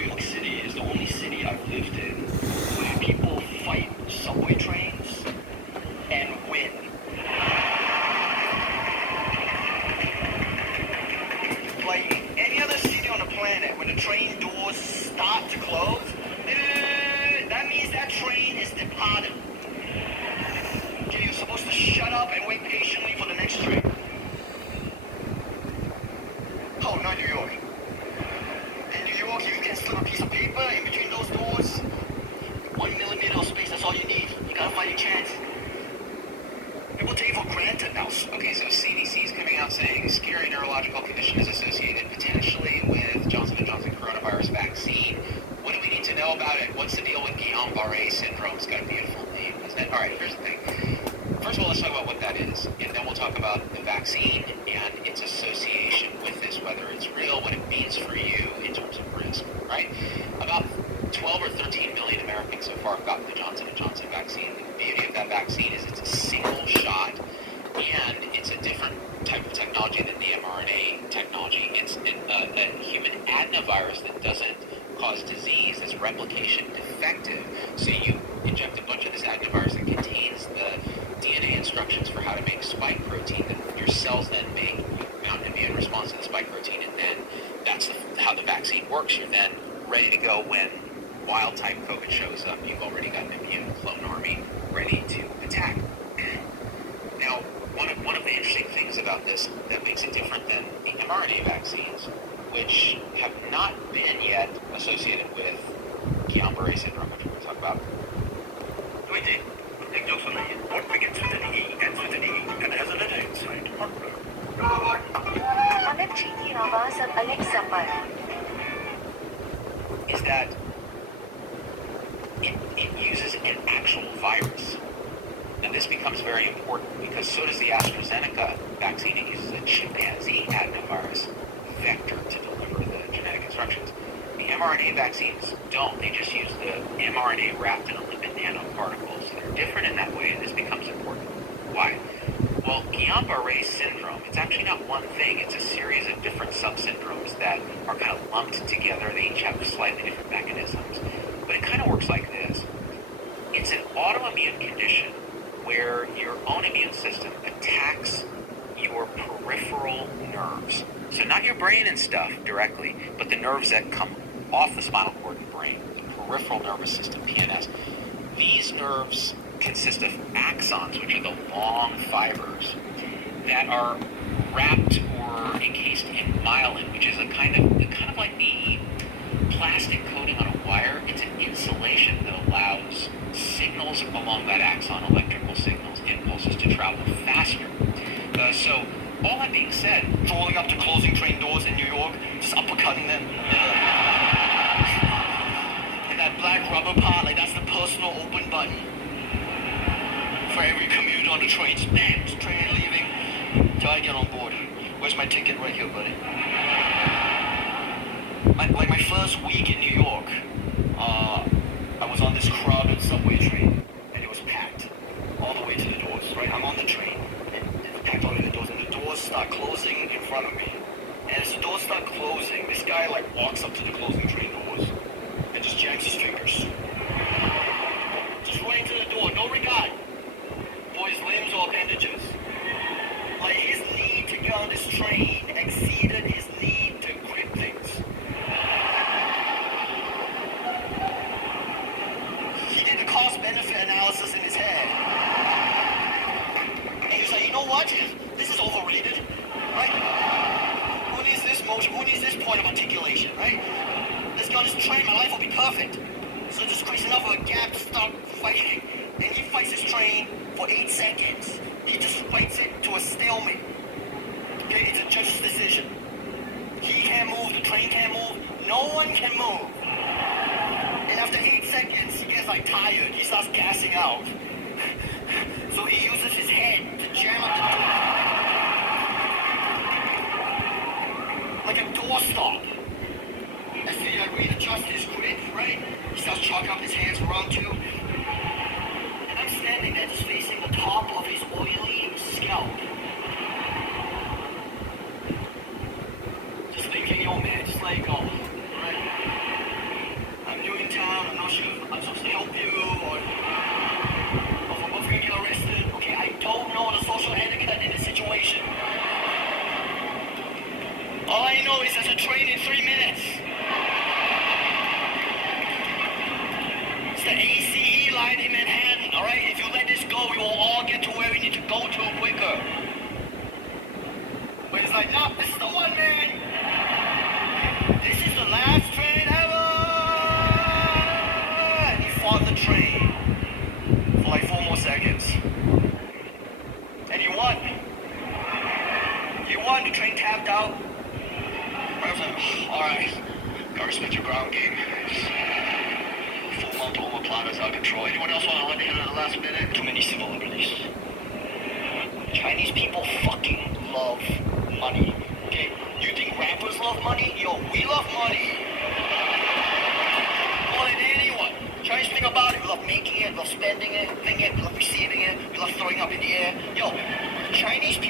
New York City is the only city I've lived in where people fight subway trains and win. Like any other city on the planet, when the train doors start to close, that means that train is departed. Okay, you're supposed to shut up and wait patiently for the next train. Oh, not New York. In New York, if you can slip a piece of paper in between those doors, 1 millimeter of space, that's all you need. You got a fighting chance. People take it for granted now. Okay, so CDC is coming out saying scary neurological condition is associated potentially with Johnson & Johnson coronavirus vaccine. What do we need to know about it? What's the deal with Guillain-Barré syndrome? It's got a beautiful name, isn't it? All right, here's the thing. First of all, let's talk about what that is, and then we'll talk about the vaccine and its association with this, whether it's real, what it means for you in terms of risk, right? About 12 or 13 million Americans so far have gotten the Johnson & Johnson vaccine. The beauty of that vaccine is it's a single shot, and it's a different type of technology than the mRNA technology. It's a human adenovirus that doesn't cause disease, that's replication defective. So you inject a bunch of this adenovirus that contains the DNA instructions for how to make spike protein that your cells then make, you mount an immune response to the spike protein, and then that's how the vaccine works. You're then ready to go when wild type COVID shows up. You've already got an immune clone army ready to attack. Now, one of the interesting things about this that makes it different than the mRNA vaccines, which have not been yet associated with Guillain-Barré syndrome, which we're going to talk about. What begins with an E, ends with an E, and has a letter inside. Is that it uses an actual virus. And this becomes very important because so does the AstraZeneca vaccine. It uses a chimpanzee adenovirus vector to deliver the genetic instructions. The mRNA vaccines don't. They just use the mRNA wrapped in a lipid nanoparticle. So they're different in that way, and this becomes important. Why? Well, Guillain-Barré syndrome, it's actually not one thing. It's a series of different subsyndromes that are kind of lumped together. They each have slightly different mechanisms. But it kind of works like this. It's an autoimmune condition where your own immune system attacks your peripheral nerves. So not your brain and stuff directly, but the nerves that come off the spinal cord and brain, the peripheral nervous system, PNS. These nerves consist of axons, which are the long fibers that are wrapped or encased in myelin, which is a kind of like the plastic coating on a wire. It's an insulation that allows signals along that axon, electrical signals, impulses to travel faster. So all that being said, Rolling up to closing train doors in New York, just uppercutting them. And that black rubber part, like that's the personal open button for every commuter on the train. Man, this train leaving. Till I get on board. Where's my ticket? Right here, buddy. Like my first week in New York, I was on this crowded subway train, and it was packed all the way to the doors, right? I'm on the train, and it's packed all the way to the doors, and the doors start closing in front of me. And as the doors start closing, this guy like walks up to the closing train doors and just jacks his fingers. Just right into the door, no regard for his limbs or appendages. Like his need to get on this train exceeded his need to grip things. He did the cost-benefit analysis in his head. And he was like, you know what? This is overrated, right? Who needs this motion? Who needs this point of articulation, right? Let's get on this train, my life will be perfect. So just squeeze enough of a gap to stop fighting. And he fights his train for 8 seconds. He just fights it to a stalemate. Okay, it's a judge's decision. He can't move, the train can't move, no one can move. And after 8 seconds, he gets like tired, he starts gassing out. So he uses his head to jam up the door. Like a doorstop. As he readjusts his grip, right? He starts chalking up his hands around too. And I'm standing there just facing the top of his oily scalp. Just thinking, yo man, just let it go. Right? with your ground game. Full mount omoplatas out of control. Anyone else want to lend a hand at the last minute? Too many civil liberties. Chinese people fucking love money. Okay, you think rappers love money? Yo, we love money. More than anyone. Chinese thing about it, we love making it, we love spending it, we love receiving it, we love throwing up in the air. Yo, Chinese people